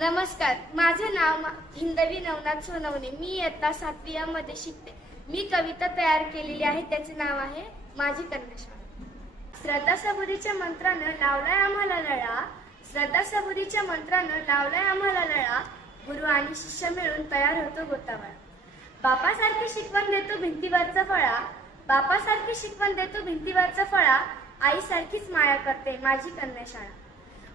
नमस्कार माझे नाव हिंदवी नवनाथ सोनवणे. मी इयत्ता सातवी मध्ये शिकते. मी कविता तयार केलेली आहे त्याचे नाव आहे माझी कन्याशाळा श्रद्धा सबुदीच्या मंत्रानं लावलाय आम्हाला लढा श्रद्धा सबुदीच्या मंत्रानं लावलाय आम्हाला लढा गुरु आणि शिष्य मिळून तयार होतो गोतावर बापासारखी शिकवण देतो भिंतीवरचा फळा. बापासारखी शिकवण देतो भिंतीवरचा फळा. आईसारखीच माया करते माझी कन्याशाळा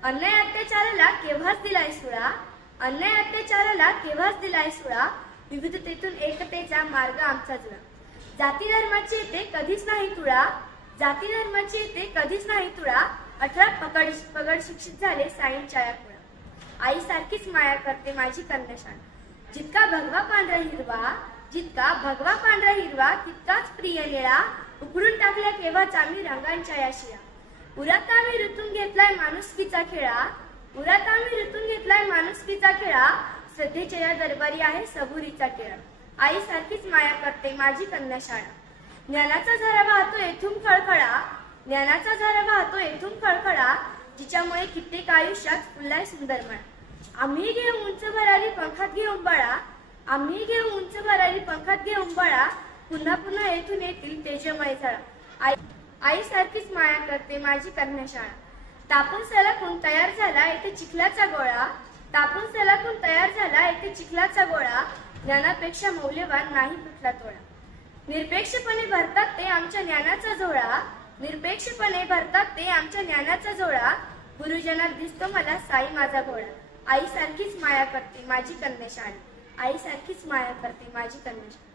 अन्याय अत्याचाराला केव्हाच दिलाय सुळा? अन्याय अत्याचाराला केव्हाच दिलाय सुळा? विविधतेतून एकतेचा मार्ग आमचा जुळा. जाती धर्माची येते कधीच नाही तुळा. जाती धर्माची येते कधीच नाही तुळा. अठरा पकड पगड शिक्षित झाले साईन या कुळा आईसारखीच माया करते माझी कन्याशाळा जितका भगवा पांढरा हिरवा जितका भगवा पांढरा हिरवा तितकाच प्रिय निळा. उघडून टाकल्या केव्हाच आम्ही रंगांच्या या शिया उरात आम्ही ऋतून घेतलाय माणुसकीचा खेळा. उरात आम्ही ऋतून घेतलाय माणुसकीचा खेळा. श्रद्धेच्या या दरबारी आहे सबुरीचा खेळा. आई सारखीच माया करते माझी कन्या शाळा ज्ञानाचा झरा वाहतो येथून खळखळा. ज्ञानाचा झरा वाहतो येथून खळखळा. जिच्यामुळे कित्येक आयुष्यात फुललाय सुंदर म्हणा आम्ही घेऊ उंच भरारी पंखात घेऊन बळा. आम्ही घेऊ उंच भरारी पंखात घेऊन बळा. पुन्हा पुन्हा येथून येतील तेजमय झळा. आई आई सारखीच माया करते माझी कन्याशाळा. तापून सलाखून तयार झाला येथे चिखलाचा गोळा. तापून सलाखून तयार झाला येथे चिखलाचा गोळा. ज्ञानापेक्षा मौल्यवान नाही कुठला तोळा निरपेक्षपणे भरतात ते आमच्या ज्ञानाचा झोळा. निरपेक्षपणे भरतात ते आमच्या ज्ञानाचा झोळा. गुरुजनात दिसतो मला साई माझा घोळा आई सारखीच माया करते माझी कन्याशाळा. आई सारखीच माया करते माझी कन्याशाळा.